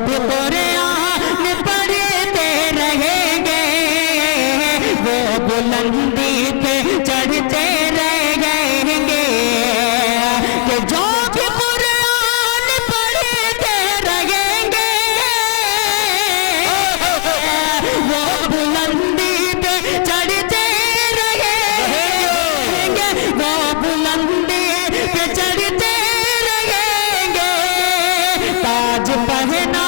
भी कुरान पढ़ते रहेंगे, वो बुलंदी पे चढ़ते रहेंगे। कि जो भी कुरान पढ़ते रहेंगे, वो बुलंदी पे चढ़ते रहेंगे, वो बुलंदी पे चढ़ते रहेंगे। ताज पहना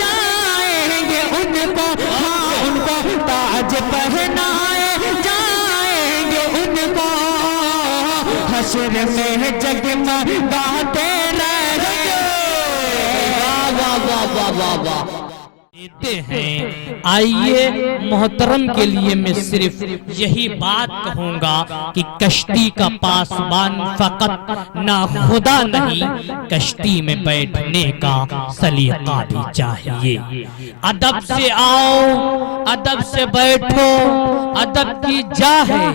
जाएंगे उनको, हाँ उनको ताज पहनाए जाएंगे उनको। हश्र में जगमगाते रहेंगे। वाह वाह वाह वाह वाह वाह देते हैं। आइए मोहतरम के लिए मैं सिर्फ यही बात कहूँगा कि कश्ती का पासबान फकत ना खुदा नहीं, कश्ती में बैठने का सलीका भी चाहिए। अदब से आओ, अदब से बैठो, अदब की जा है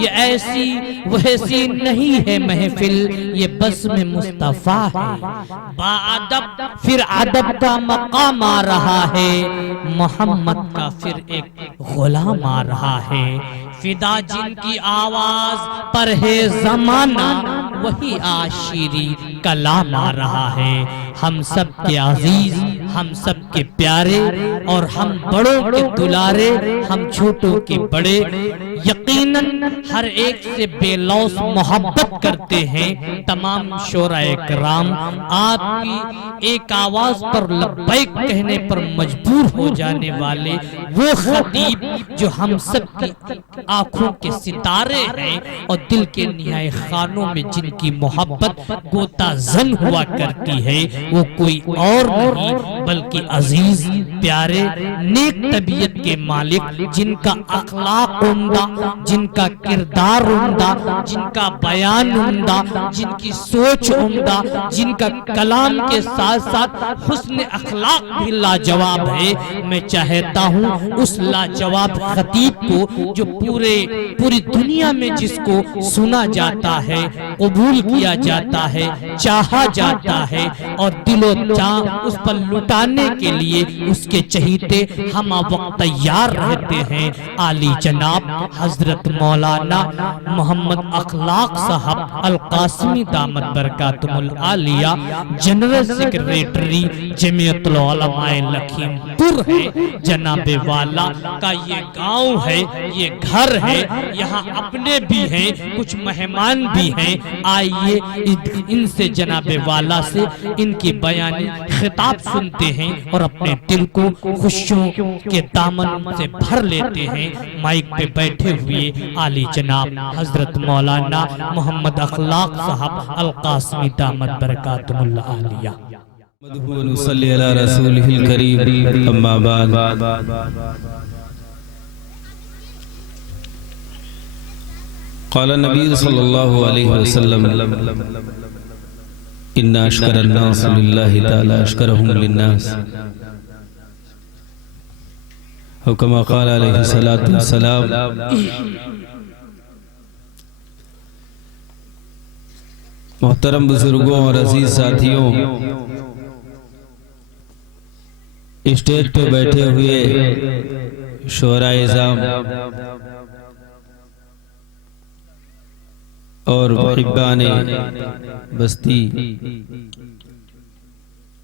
ये, ऐसी वैसी नहीं है महफिल, ये बस में मुस्तफा है। बाअदब फिर अदब का मकाम आ रहा है, मोहम्मद का फिर एक गुलाम आ रहा है। फिदा जिनकी आवाज पर है जमाना, वही आशीरी कलाम आ रहा है। हम सब के अजीज, हम सब के प्यारे, और हम बड़ों के दुलारे, हम छोटों के बड़े, यकीनन हर एक से बेलौस मोहब्बत करते हैं। तमाम शोराए कराम आपकी एक आवाज पर लब्बैक कहने पर मजबूर हो जाने वाले वो खतीब जो हम सब की आंखों के सितारे हैं और दिल के निहाय खानों में जिनकी मोहब्बत गोता जन हुआ करती है, वो कोई और नहीं बल्कि अजीज प्यारे नेक तबीयत के मालिक, जिनका अखलाक उम्दा, जिनका किरदार उम्दा, जिनका बयान उम्दा, जिनकी सोच उम्दा, जिनका कलाम के साथ साथ हुस्न अखलाक भी लाजवाब है। मैं चाहता हूँ उस लाजवाब खतीब को जो पूरी दुनिया में जिसको सुना जाता है, कबूल किया जाता है, चाहा जाता है, और दिलो जान उस पर लुटाने के लिए उसके चहीते हम वक्त तैयार रहते हैं। आली जनाब हजरत मौलाना मोहम्मद अखलाक साहब अल कासमी दामत बरकातुहुल आलिया, जनरल सेक्रेटरी जमीयतुल उलमाए लखीमपुर है। जनाबे वाला का ये गांव है, ये घर है, यहाँ अपने भी हैं, कुछ मेहमान भी हैं। आइए इनसे जनाबे वाला से इनकी बयानी खिताब सुनते हैं और अपने दिल को खुशियों के दामन से भर लेते हैं। माइक पे बैठे हुए आली जनाब हजरत मौलाना मोहम्मद अखलाक साहब अल कासमी दामत बरकातुहुल आलिया। सल्ली अला रसूलिहिल करीम, अम्मा बाद। क़ाल नबी सल्लल्लाहु अलैहि वसल्लम, इन्ना अशकरन्नास लिल्लाहि तआला अशकरहुम लिन्नास, और कमा क़ाल अलैहि सलातु वस्सलाम। मोहतरम बुजुर्गों और अजीज साथियों, स्टेज पे बैठे हुए शोहरा-ए-इज़ाम और मुहिब्बाने बस्ती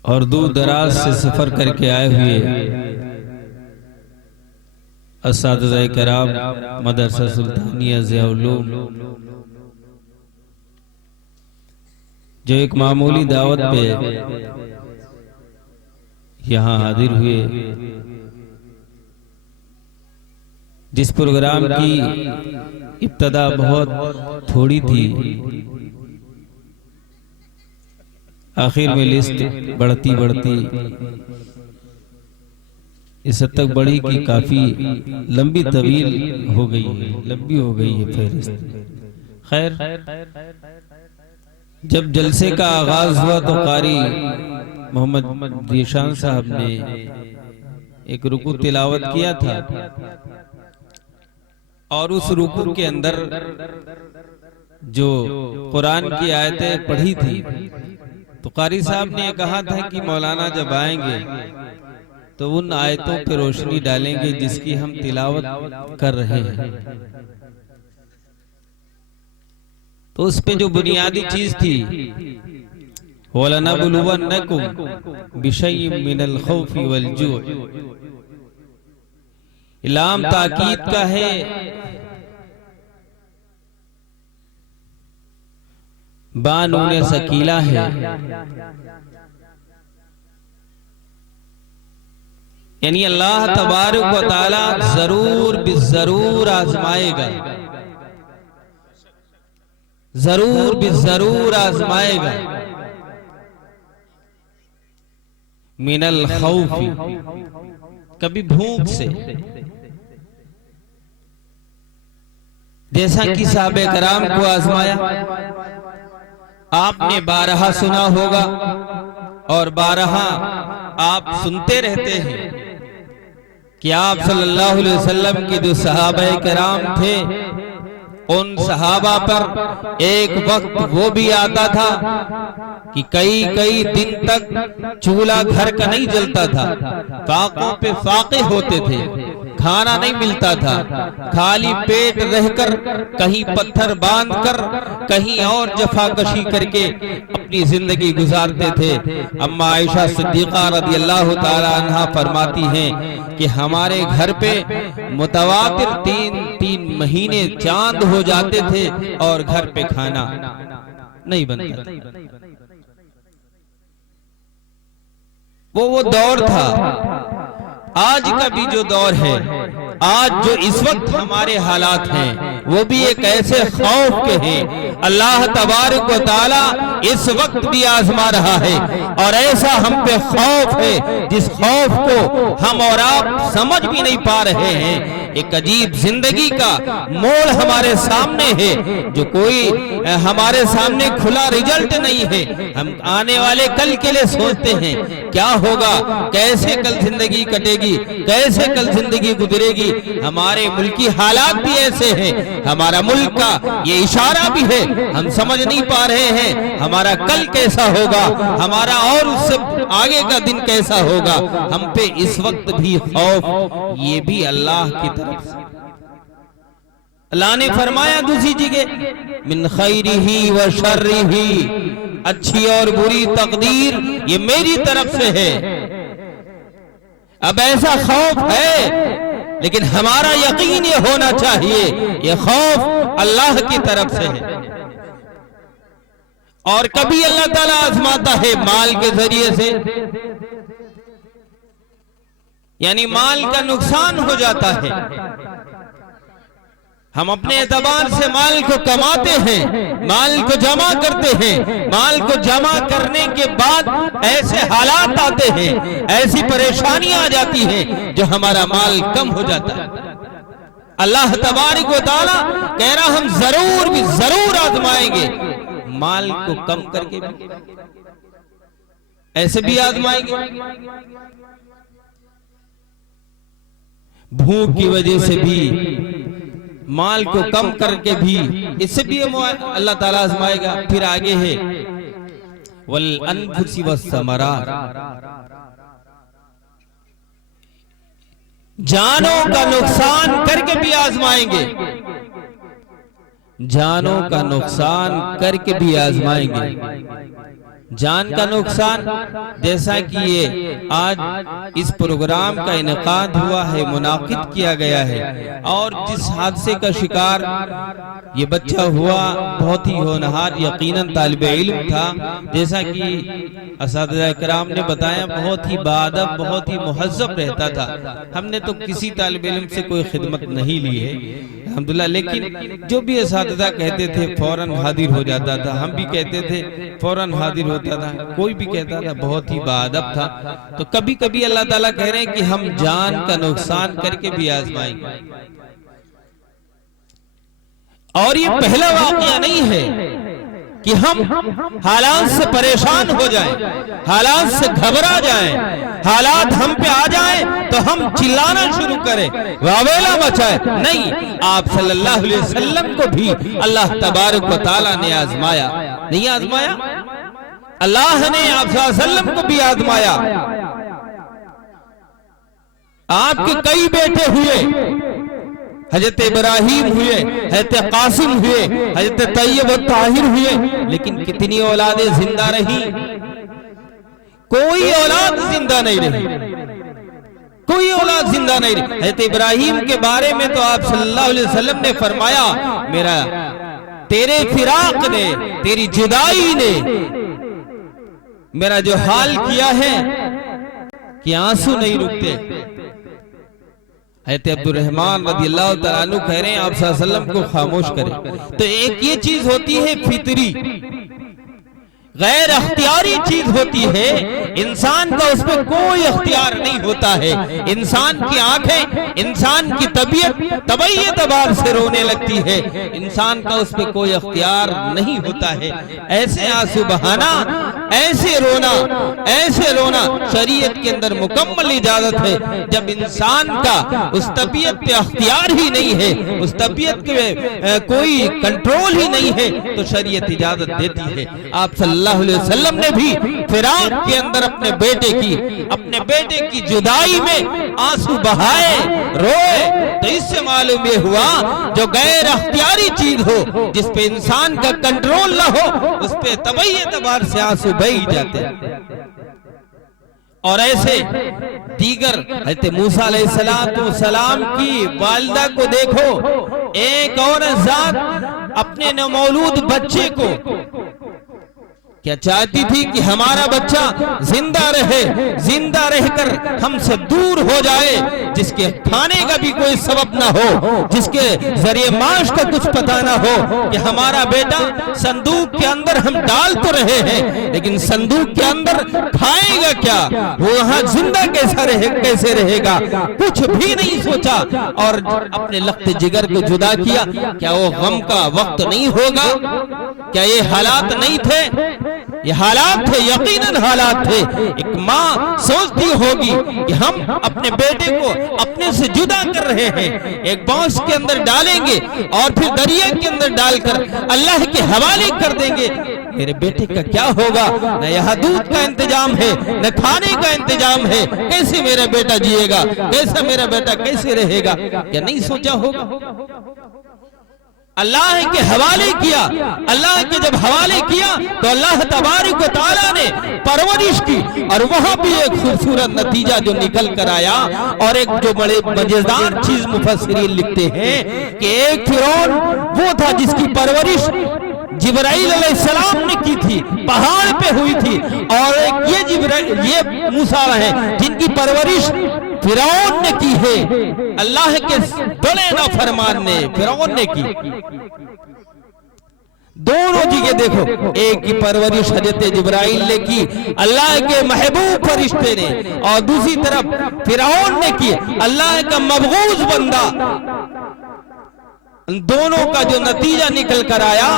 और दूर दराज से सफर करके आए हुए असातिज़ाए कराम मदरसा सुल्तानिया ज़िया-उल-उलूम, जो एक मामूली दावत पे यहाँ हाजिर हुए, जिस प्रोग्राम की इब्तदा बहुत थोड़ी थी, आखिर में लिस्ट बढ़ती बढ़ती इस हद तक बढ़ी कि काफी लंबी तवील हो गई है, लंबी हो गई है फहरिस्त। खैर, जब जलसे का आगाज हुआ तो कारी मोहम्मद जीशान साहब ने एक रुकू तिलावत किया था, और उस रुकू के अंदर जो कुरान की आयतें पढ़ी थी तो कारी साहब ने कहा था कि मौलाना जब आएंगे तो उन आयतों पे रोशनी डालेंगे जिसकी हम तिलावत कर रहे हैं। तो उस पे जो बुनियादी चीज थी, वलनबलुवन्नकुम बिशैइन मिनल खौफि वल जू', इलाम ताकीद का है, बानूने सकीला है, यानी अल्लाह तबारक व तआला जरूर बिजरूर आजमाएगा, जरूर बिजरूर आजमाएगा। मिनल खौफी, कभी भूख से, जैसा कि साहबे कराम को आजमाया। आपने बारहा सुना होगा और बारहा आप सुनते रहते हैं कि आप सल्लल्लाहु अलैहि वसल्लम के जो सहाबा कराम थे, उन सहाबा पर एक वक्त वो भी आता था कि कई कई दिन तक चूल्हा घर का नहीं जलता था, फाकों पे फाके होते थे, खाना नहीं मिलता था, खाली पेट रहकर कहीं पत्थर बांधकर कहीं और जफाकशी करके अपनी जिंदगी गुजारते थे। अम्मा आयशा सिद्दीका रज़ियल्लाहु ताला अन्हा फरमाती हैं कि हमारे घर पे मुतवातिर 3-3 महीने चांद हो जाते थे और घर पे खाना नहीं बनता था। वो दौर था। आज का भी जो दौर है, आज जो इस वक्त हमारे हालात हैं, वो भी एक ऐसे खौफ के हैं। अल्लाह तबारक व तआला इस वक्त भी आजमा रहा है और ऐसा हम पे खौफ है जिस खौफ को हम और आप समझ भी नहीं पा रहे हैं। एक अजीब जिंदगी का मोड़ हमारे सामने है जो कोई हमारे सामने खुला रिजल्ट नहीं है। हम आने वाले कल के लिए सोचते हैं क्या होगा, कैसे कल जिंदगी कटेगी, कैसे कल जिंदगी गुजरेगी। हमारे मुल्की हालात भी ऐसे हैं, हमारा मुल्क का ये इशारा भी है, हम समझ नहीं पा रहे हैं हमारा कल कैसा होगा, हमारा और उससे आगे का दिन कैसा होगा। हम पे इस वक्त भी खौफ, ये भी अल्लाह की तरफ से। अल्लाह ने फरमाया दूसरी जगह, मिन खैरिही व शर्रिही, अच्छी और बुरी तकदीर ये मेरी तरफ से है। अब ऐसा खौफ है, लेकिन हमारा यकीन ये होना चाहिए ये खौफ अल्लाह की तरफ से है। और कभी अल्लाह ताला आजमाता है माल के जरिए से, यानी माल का नुकसान हो जाता है। हम अपने एतबार से माल को कमाते हैं, माल को जमा करते हैं, माल को जमा करने के बाद ऐसे हालात आते हैं, ऐसी परेशानियां आ जाती हैं जो हमारा माल कम हो जाता है। अल्लाह तबारक व तआला कह रहा हम जरूर भी जरूर आजमाएंगे, माल को कम करके भी ऐसे भी आजमाएंगे, भूख की वजह से भी, माल को कम करके भी, इससे भी अल्लाह ताला आजमाएगा। फिर आगे है वल अनफुसी वस्समरात, जानों का नुकसान करके भी आजमाएंगे, जानों का नुकसान करके भी आजमाएंगे। जान का नुकसान, जैसा कि ये आज इस प्रोग्राम का इनेकाद हुआ है, मुनाकिद किया गया है, और जिस हादसे का शिकार ये बच्चा हुआ बहुत ही होनहार यकीनन तालिबे इल्म था। जैसा कि असातिज़ा किराम ने बताया बहुत ही बाअदब, बहुत ही मुहज़्ज़ब रहता था। हमने तो किसी तालिबे इल्म से कोई खिदमत नहीं ली है अल्हम्दुलिल्लाह, लेकिन जो भी असातिज़ा कहते थे फौरन हाजिर हो जाता था, हम भी कहते थे फौरन हाजिर होता था, कोई भी कहता था, बहुत ही बाअदब था। तो कभी कभी अल्लाह ताला कह रहे हैं कि हम जान का नुकसान करके भी आजमाएंगे। और ये पहला वाकया नहीं है कि हम हालात से परेशान हो जाएं, हालात से घबरा जाएं, हालात हम पे आ जाएं तो हम चिल्लाना शुरू करें, वावेला मचाएं। नहीं, आप सल्लल्लाहु अलैहि वसल्लम को भी अल्लाह तबारक व तआला ने आजमाया, नहीं आजमाया? अल्लाह ने आप सल्लल्लाहु अलैहि वसल्लम को भी आजमाया। आपके कई बेटे हुए, हजरत इब्राहिम हुए, हजरत कासिम हुए, हजरत तैयब और ताहिर हुए, लेकिन कितनी औलादें जिंदा रही? कोई औलाद जिंदा नहीं रही, कोई औलाद जिंदा नहीं रही। हजरत इब्राहिम के बारे में तो आप सल्लल्लाहु अलैहि वसल्लम ने फरमाया, मेरा तेरे फिराक ने, तेरी जुदाई ने मेरा जो हाल किया है कि आंसू नहीं रुकते। हज़रत अब्दुर्रहमान रज़ियल्लाहु तआला अन्हु कह रहे हैं आप सल्लल्लाहु अलैहि वसल्लम को खामोश करें। तो एक ये चीज होती है फितरी, गैर अख्तियारी चीज होती है, इंसान का उस पर कोई अख्तियार नहीं होता है। इंसान की आंखें, इंसान की तबीयत तबैयत अबार से रोने लगती है, इंसान का उस पर कोई अख्तियार नहीं होता है। ऐसे आंसू बहाना, ऐसे रोना शरीयत के अंदर मुकम्मल इजाजत है। जब इंसान का उस तबीयत पे अख्तियार ही नहीं है, उस तबीयत के कोई कंट्रोल ही नहीं है, तो शरीयत इजाजत देती है। आप सल्लल्लाहु अलैहि वसल्लम ने भी फिराक के अंदर अपने बेटे की जुदाई में आंसू बहाए, रोए। तो इससे मालूम ये हुआ जो गैर अख्तियारी चीज हो, जिस पे इंसान का कंट्रोल न हो, उस पे तबैयत अबार से आंसू बह जाते हैं। और ऐसे दीगर हज़रत मूसा अलैहिस्सलाम की वालिदा को देखो, एक औरत जात अपने नवमौलूद बच्चे को क्या चाहती थी कि हमारा बच्चा जिंदा रहकर हमसे दूर हो जाए, जिसके खाने का भी कोई सबब ना हो, जिसके जरिए माश का कुछ पता ना हो, कि हमारा बेटा संदूक के अंदर हम डाल तो रहे हैं, लेकिन संदूक के अंदर खाएगा क्या, वो वहां जिंदा कैसे रहेगा, कुछ भी नहीं सोचा और अपने लख्त जिगर को जुदा किया। क्या वो गम का वक्त नहीं होगा? क्या ये हालात नहीं थे? ये हालात थे, यकीनन हालात थे। एक माँ सोचती होगी कि हम अपने बेटे को अपने से जुदा कर रहे हैं, एक बॉक्स के अंदर डालेंगे और फिर दरिया के अंदर डालकर अल्लाह के हवाले कर देंगे। मेरे बेटे का क्या होगा? न यहाँ दूध का इंतजाम है, न खाने का इंतजाम है, कैसे मेरा बेटा जिएगा, कैसा मेरा बेटा कैसे रहेगा? क्या नहीं सोचा होगा? अल्लाह के हवाले किया। अल्लाह के जब हवाले किया तो अल्लाह तबारक व तआला ने परवरिश की, और वहां भी एक खूबसूरत नतीजा जो निकल कर आया। और एक जो बड़े मजेदार चीज मुफस्सिरीन लिखते हैं कि एक फिरौन वो था जिसकी परवरिश जिब्राइल अलैहिस्सलाम ने की थी, पहाड़ पे हुई थी, और एक ये मूसा है जिनकी परवरिश फिरौन ने की है, अल्लाह के बड़े नाफरमान ने फिरौन ने की। दोनों जगह देखो, एक की परवरिश हजरत जिब्राइल ने की, अल्लाह के महबूब फरिश्ते ने, और दूसरी तरफ फिरौन ने की, अल्लाह का मबगूज बंदा। दोनों का जो नतीजा निकल कर आया,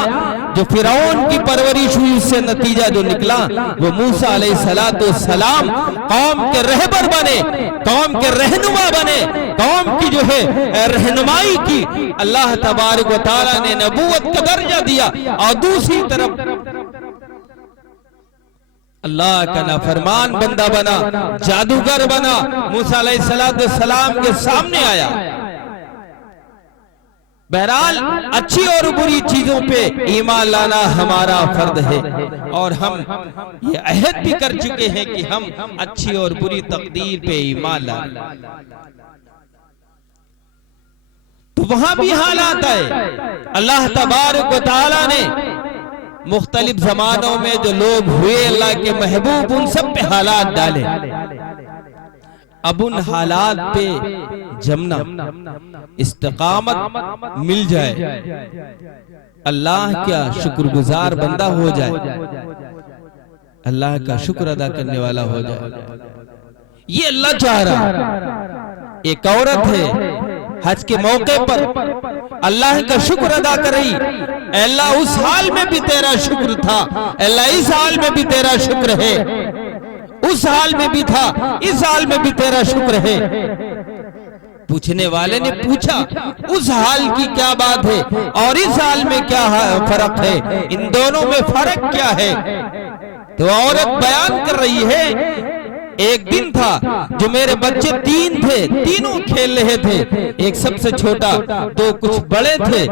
जो फिरौन की परवरिश हुई, उससे नतीजा जो निकला वो मूसा अलैहिस्सलाम कौम के रहबर बने, कौम के रहनुमा बने, कौम की जो है रहनुमाई की। अल्लाह तबारक व तआला ने नबूवत का दर्जा दिया, और दूसरी तरफ अल्लाह का नाफरमान बंदा बना, जादूगर बना, मूसा अलैहिस्सलाम के सामने आया। बहरहाल अच्छी और बुरी चीजों पे ईमान लाना हमारा फर्ज है, और हम ये अहद भी कर चुके हैं कि हम अच्छी और बुरी तकदीर पे ईमान लाएं। तो वहां भी हालात आए। अल्लाह तबारक व तआला ने मुख्तलिफ जमानों में जो लोग हुए अल्लाह के महबूब, उन सब पे हालात डाले। अब उन हालात पे जमना, इस्तिकामत मिल जाए, अल्लाह क्या शुक्रगुजार बंदा हो जाए, अल्लाह का शुक्र अदा करने वाला हो जाए, ये अल्लाह चाह रहा। एक औरत है हज के मौके पर अल्लाह का शुक्र अदा कर रही, अल्लाह उस हाल में भी तेरा शुक्र था, अल्लाह इस हाल में भी तेरा शुक्र है, उस हाल में भी था, इस हाल में भी तेरा शुक्र है। पूछने वाले ने पूछा उस हाल की क्या बात है और इस हाल में क्या फर्क है, इन दोनों में फर्क क्या है? तो औरत बयान कर रही है, एक दिन था जो मेरे बच्चे 3 थे, तीनों खेल रहे थे, एक सबसे छोटा, 2 कुछ बड़े थे।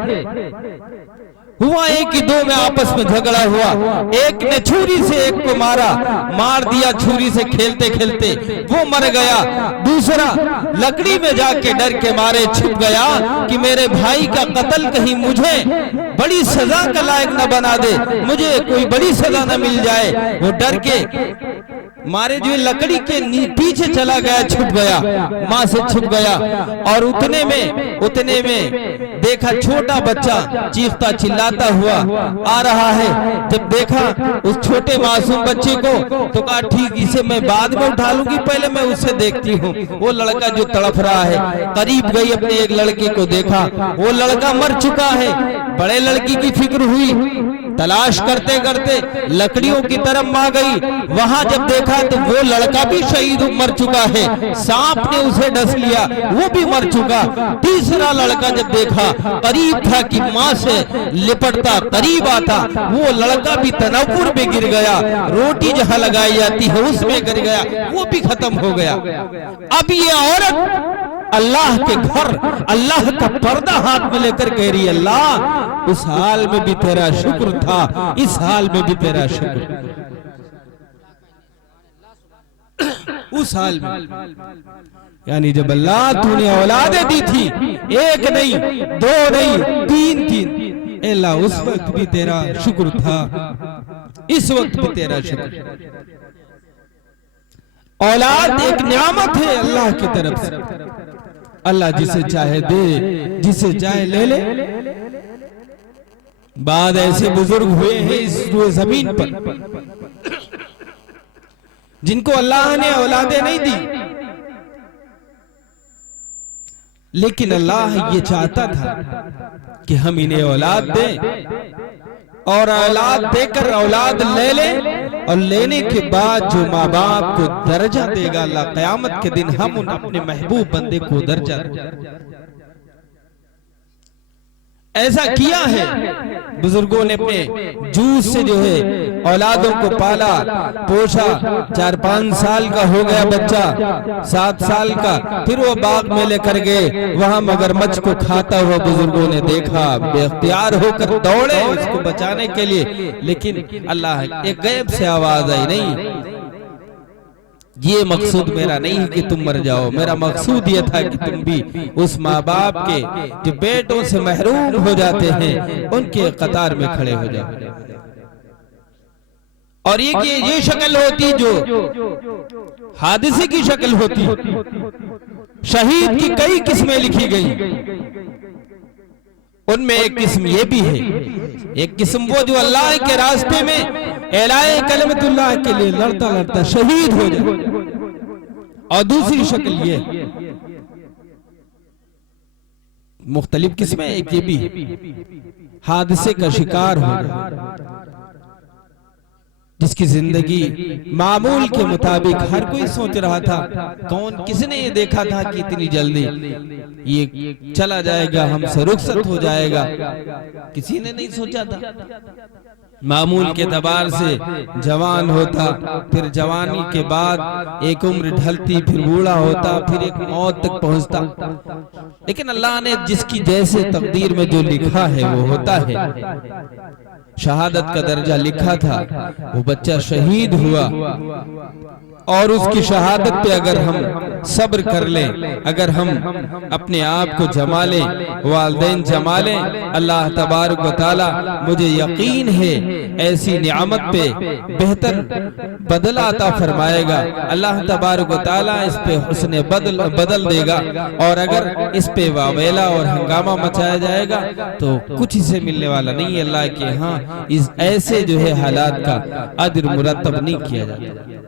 हुआ एक ही 2 में आपस में झगड़ा हुआ, एक ने छुरी से एक को मार दिया छुरी से खेलते खेलते, वो मर गया। दूसरा लकड़ी में जाके डर के मारे छिप गया कि मेरे भाई का कत्ल कहीं मुझे बड़ी सजा का लायक न बना दे, मुझे कोई बड़ी सजा न मिल जाए। वो डर के मारे जो लकड़ी के पीछे चला गया, छुप गया, माँ से छुप गया। और उतने में देखा छोटा बच्चा चीखता चिल्लाता हुआ आ रहा है। जब देखा उस छोटे मासूम बच्चे को तो कहा ठीक, इसे मैं बाद में उठा लूंगी, पहले मैं उससे देखती हूँ। वो लड़का जो तड़फ रहा है, करीब गई, अपने एक लड़के को देखा, वो लड़का मर चुका है। बड़े लड़की की फिक्र हुई, तलाश करते करते लकड़ियों की तरफ आ गई। वहां जब देखा तो वो लड़का भी शहीद मर चुका है, सांप ने उसे डस लिया, वो भी मर चुका। तीसरा लड़का जब देखा, करीब था कि मां से लिपटता, करीब आता, वो लड़का भी तनव्वुर में गिर गया, रोटी जहां लगाई जाती है उसमें गिर गया, वो भी खत्म हो गया। अब ये औरत अल्लाह के घर, अल्लाह का पर्दा हाथ में लेकर कह रही, अल्लाह उस हाल में भी तेरा शुक्र था, इस हाल में भी तेरा शुक्र। उस हाल में, यानी जब अल्लाह तूने औलादे दी थी, 1 नहीं 2 नहीं 3, अल्लाह उस वक्त भी तेरा शुक्र था, इस वक्त भी तेरा शुक्र। औलाद एक नियामत है अल्लाह की तरफ से, अल्लाह जिसे चाहे दे, जिसे चाहे ले ले। बाद ऐसे बुजुर्ग हुए हैं इस जमीन पर जिनको अल्लाह ने औलादे नहीं दी, लेकिन अल्लाह ये चाहता था कि हम इन्हें औलाद दें, और औलाद देकर औलाद ले ले, और लेने के बाद जो माँ बाप को दर्जा देगा अल्लाह, क़यामत के दिन हम उन अपने महबूब बंदे को दर्जा देगा। ऐसा किया है बुजुर्गों ने, अपने जूस से जो है औलादों को पाला पोषा। 4-5 साल का हो गया बच्चा, 7 साल का, फिर वो बाग में लेकर गए, वहां मगरमच्छ को खाता हुआ बुजुर्गों ने देखा, बेख्तियार होकर दौड़े उसको बचाने के लिए, लेकिन अल्लाह एक गैब से आवाज आई, नहीं, ये मकसूद मेरा नहीं है कि तुम मर जाओ, मेरा मकसूद ये था कि तुम भी उस माँ बाप के जो बेटों से महरूम हो जाते हैं उनके कतार में खड़े हो जाओ। और ये शक्ल होती जो हादिसे की शक्ल होती। शहीद की कई किस्में लिखी गई, उनमें एक किस्म ये भी है, एक किस्म वो जो अल्लाह के रास्ते में एलाए कलमतुल्लाह के लिए लड़ता लड़ता शहीद हो जाए, और दूसरी शक्ल ये मुख्तलिफ किस्में, एक ये भी हादसे का शिकार हो जाए, जिसकी जिंदगी मामूल के मुताबिक हर कोई सोच रहा था, कौन किसने ये देखा था कि इतनी जल्दी ये चला जाएगा, हमसे रुखसत हो जाएगा, किसी ने नहीं सोचा था। मामूल के दबार से जवान होता, फिर जवानी के बाद एक उम्र ढलती, फिर बूढ़ा होता, फिर एक मौत तक पहुंचता। लेकिन अल्लाह ने जिसकी जैसे तकदीर में जो लिखा है वो होता है। शहादत का दर्जा लिखा था, वो बच्चा शहीद हुआ, और उसकी शहादत पे अगर हम सब्र कर लें, अगर हम अपने आप को जमा लें, वालिदैन जमा लें, अल्लाह तबारक व तआला मुझे यकीन है ऐसी नियामत पे बेहतर बदला अता फरमाएगा। अल्लाह तबारक व तआला इस पे हुस्न बदल देगा, और अगर इस पे वावेला और हंगामा मचाया जाएगा तो कुछ इसे मिलने वाला नहीं है। अल्लाह के यहाँ इस ऐसे जो है हालात का अदर मुरतब नहीं किया जाता।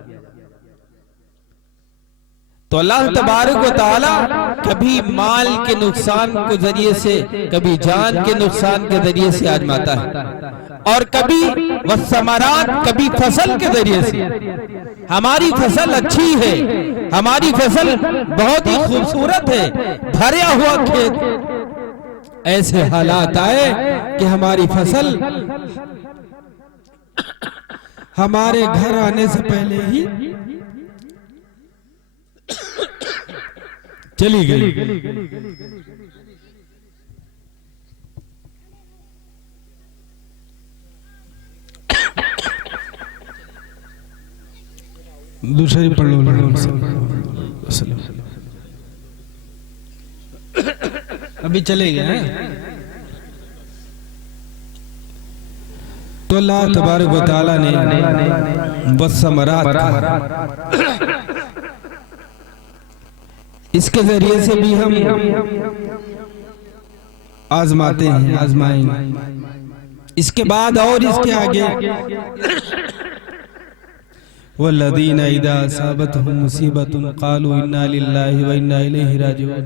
तो अल्लाह तबारक व तआला कभी माल के नुकसान के जरिए से, कभी जान के नुकसान के जरिए से आजमाता है, और कभी वसमरात, कभी फसल के जरिए से। हमारी फसल अच्छी है, हमारी फसल बहुत ही खूबसूरत है, भरा हुआ खेत, ऐसे हालात आए कि हमारी फसल हमारे घर आने से पहले ही चली गई। दूसरी पढ़ लो। अभी चले गए हैं तो अल्लाह तबारक व तआला ने वसमरात इसके जरिए से भी हम आजमाते हैं, आजमाएंगे। इसके बाद और इसके आगे वल्लज़ीना इज़ा असाबतहुम मुसीबतुन क़ालू इन्ना लिल्लाहि व इन्ना इलैहि राजिऊन।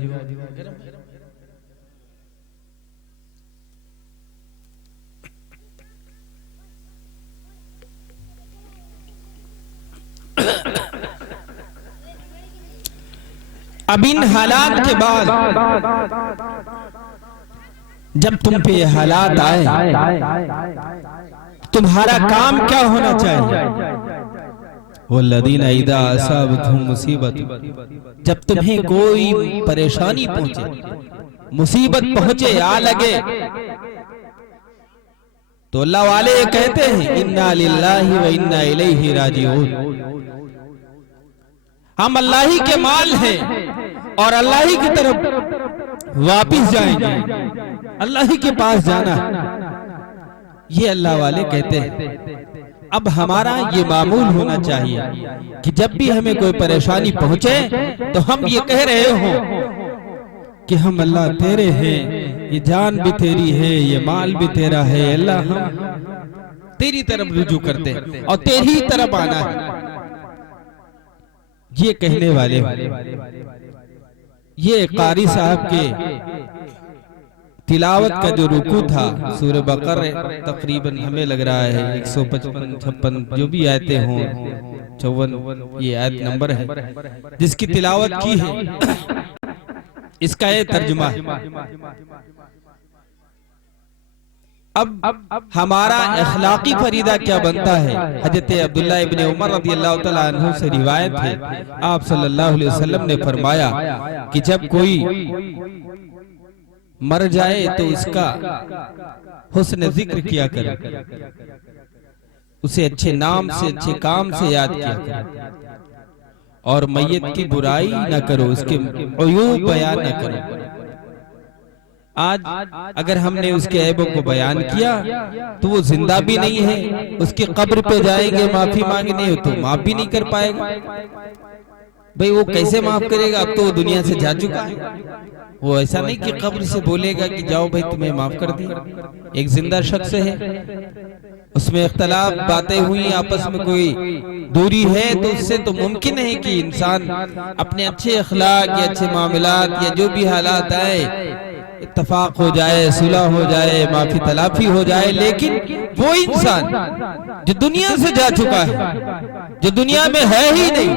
अब इन हालात के बाद जब तुम पे ये हालात आए, तुम्हारा काम क्या होना चाहिए? वल्लज़ीना इज़ा असाबतहुम मुसीबत, जब तुम्हें कोई परेशानी पहुंचे, मुसीबत पहुंचे, आ लगे, तो अल्लाह वाले कहते हैं इन्ना लिल्लाहि व इन्ना इलैहि राजिऊन। हम अल्लाह ही के माल हैं और अल्लाह ही की तरफ वापिस जाएंगे, अल्लाह ही के पास जाना, ये अल्लाह वाले कहते हैं। अब हमारा ये मामूल होना चाहिए कि जब भी हमें कोई परेशानी पहुंचे तो हम ये कह रहे हो कि हम अल्लाह तेरे हैं, ये जान भी तेरी है, ये माल भी तेरा है, अल्लाह हम तेरी तरफ रुजू करते हैं और तेरी तरफ आना है। ये कहने वाले, ये कारी साहब के तिलावत का जो रुकू था सूरह बकरा, तकरीबन हमें लग रहा है 155-56 जो भी आयतें हों, 54 ये आयत नंबर है जिसकी तिलावत की है, इसका ये तर्जुमा है। अब हमारा अखलाकी फरीदा क्या बनता है? हजरत अब्दुल्लाह इब्ने उमर रज़ियल्लाहु तआला अन्हु से रिवायत है, आप सल्लल्लाहु अलैहि वसल्लम ने फरमाया कि जब कोई मर जाए तो उसका हुस्न जिक्र किया करो, उसे अच्छे नाम से, अच्छे काम से याद किया करो और मैयत की बुराई न करो, उसके अयूब बयान न करो। आज अगर हमने उसके ऐबों को बयान किया तो वो जिंदा भी नहीं है, उसकी कब्र पे जाएंगे माफी मांगने तो माफ भी नहीं कर पाएगा। भाई वो कैसे माफ करेगा? अब तो वो दुनिया से जा चुका है। वो ऐसा नहीं कि कब्र से बोलेगा कि जाओ भाई तुम्हें माफ कर दिया। एक जिंदा शख्स है, उसमें इख्तलाफ बातें हुई, आपस में कोई दूरी है, तो उससे तो मुमकिन है कि इंसान अपने अच्छे अखलाक या अच्छे मामलात या जो भी हालात आए इत्तफाक हो जाए, सुलह हो जाए, माफी तलाफी हो जाए। लेकिन वो इंसान जो दुनिया से जा चुका है, जो दुनिया में है ही नहीं,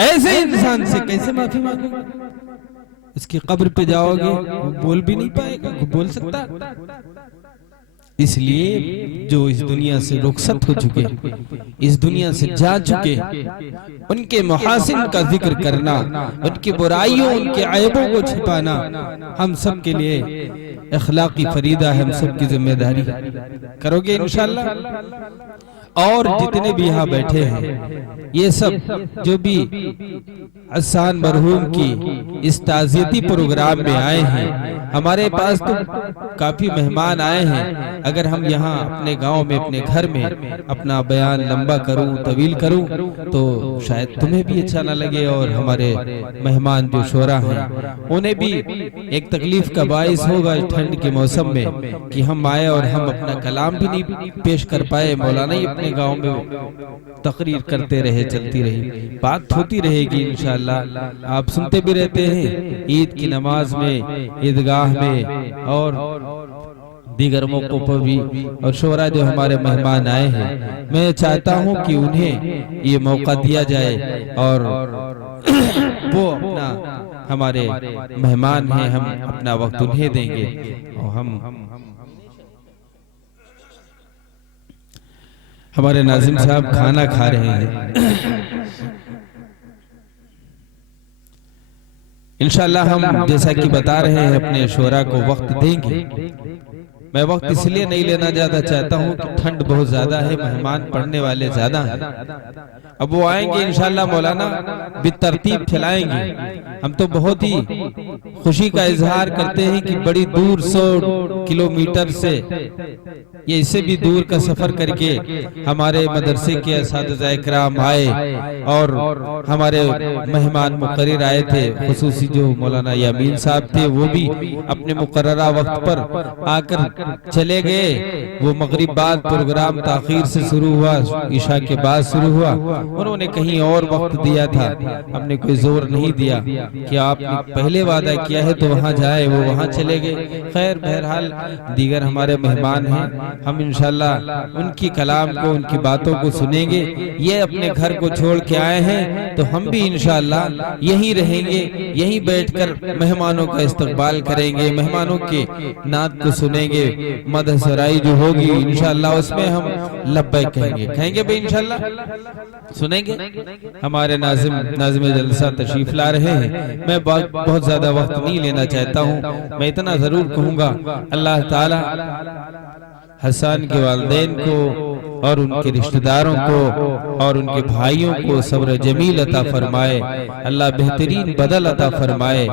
ऐसे इंसान से कैसे माफी मांगोगे? उसकी कब्र पे जाओगे, वो बोल भी नहीं पाएगा, वो बोल सकता। इसलिए जो इस दुनिया से रुखसत हो चुके, इस दुनिया से जा चुके, उनके मुहासिन का जिक्र करना, उनकी बुराइयों, उनके ऐबों को छिपाना हम सब के लिए अखलाकी फरीदा है, हम सब की जिम्मेदारी। करोगे इंशाअल्लाह? और जितने भी यहाँ बैठे हैं, ये सब जो भी हसन मरहूम की इस ताज़ियती प्रोग्राम में आए हैं, हमारे पास तो काफी मेहमान आए हैं। अगर हम यहाँ अपने गांव में, अपने घर में अपना बयान लंबा करूं, तवील करूं, तो शायद तुम्हें भी अच्छा ना लगे और हमारे मेहमान जो शोरा हैं उन्हें भी एक तकलीफ का बाइस होगा इस ठंड के मौसम में कि हम आए और हम अपना कलाम भी नहीं पेश कर पाए। मौलाना ही अपने गांव में तकरीर करते रहे, चलती रही, बात होती रहेगी इंशाअल्लाह। आप सुनते भी रहते हैं ईद की नमाज में, ईदगाह में और दीगर मौकों पर भी। और शोरा जो हमारे मेहमान आए हैं, मैं चाहता हूं कि उन्हें ये मौका दिया जाए और वो अपना, हमारे मेहमान हैं, हम अपना वक्त उन्हें देंगे और हम हमारे नाजिम साहब खाना खा रहे हैं। इंशाअल्लाह हम जैसा कि बता रहे हैं अपने शोरा को वक्त देंगे। मैं वक्त इसलिए नहीं लेना ज्यादा चाहता हूं कि ठंड बहुत ज्यादा है, मेहमान पढ़ने वाले ज्यादा हैं। अब वो आएंगे इंशाअल्लाह मौलाना बेतरतीब खिलाएंगे। हम तो बहुत ही खुशी का इजहार करते हैं कि बड़ी दूर 100 किलोमीटर से ये इससे भी दूर का सफर करके हमारे मदरसे के असातिज़ा इकराम आए और हमारे मेहमान मुकर्रर आए थे। खुसूसी जो मौलाना यामीन साहब थे वो भी अपने मुकर्ररा वक्त पर आकर चले गए। वो मगरिब बाद प्रोग्राम ताखीर से शुरू हुआ, ईशा के बाद शुरू हुआ। उन्होंने कहीं और वक्त दिया था, हमने कोई जोर नहीं दिया कि आपने पहले वादा किया है तो वहाँ जाए, वो वहाँ चले गए। खैर बहरहाल दीगर हमारे मेहमान हैं, हम इंशाल्लाह उनकी कलाम को, उनकी बातों को सुनेंगे। ये अपने घर को छोड़ के आए हैं तो हम भी इंशाल्लाह यहीं रहेंगे, यहीं बैठकर मेहमानों का इस्तकबाल करेंगे, मेहमानों के नात को सुनेंगे। मदह सराई जो होगी इंशाल्लाह उसमें हम लब्बैक कहेंगे भाई इंशाल्लाह सुनेंगे। हमारे नाज़िम जलसा तशरीफ ला रहे हैं। मैं बहुत ज्यादा वक्त नहीं लेना चाहता हूँ। मैं इतना जरूर कहूँगा, अल्लाह ताला हसन के वालिदैन को और उनके रिश्तेदारों को और उनके भाइयों को सब्र जमील अता फरमाए। अल्लाह बेहतरीन बदल अता फरमाए।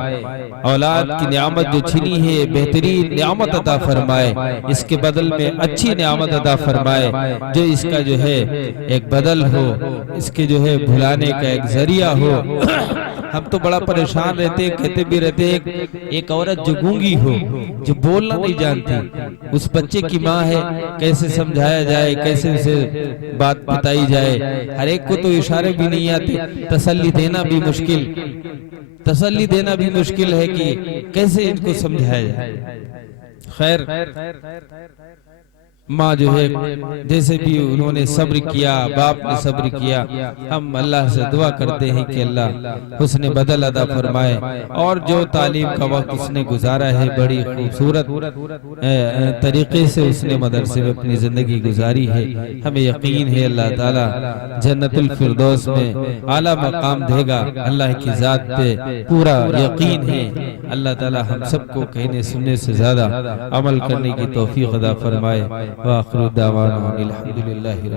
औलाद की नियामत जो छिनी है बेहतरीन नियामत अता फरमाए, इसके बदल में अच्छी नियामत अता फरमाए। जो इसका जो है एक बदल हो, इसके जो है भुलाने का एक जरिया हो। हम तो बड़ा परेशान रहते हैं, कहते भी रहते हैं एक औरत जो गूंगी हो, जो बोलना नहीं जानती, उस बच्चे की माँ है, कैसे समझाया जाए, कैसे उसे बात बताई जाए। हर एक को तो इशारे भी नहीं आते, तसल्ली देना भी मुश्किल है कि कैसे इनको समझाया जाए। खैर माँ जो है जैसे भी उन्होंने सब्र किया, बाप ने सब्र किया, हम अल्लाह से दुआ करते हैं कि अल्लाह उसने बदल अदा फरमाए। और जो तालीम का वक्त उसने गुजारा है, बड़ी खूबसूरत तरीके से उसने मदरसे में अपनी जिंदगी गुजारी है। हमें यकीन है अल्लाह ताला जन्नतुल फिरदौस में आला मकाम देगा। अल्लाह की जात पे पूरा यकीन है। अल्लाह ताला हम सबको कहने सुनने से ज्यादा अमल करने की तौफीक अदा फरमाए। व आखिर दावाना अनिल हम्दुलिल्लाहि।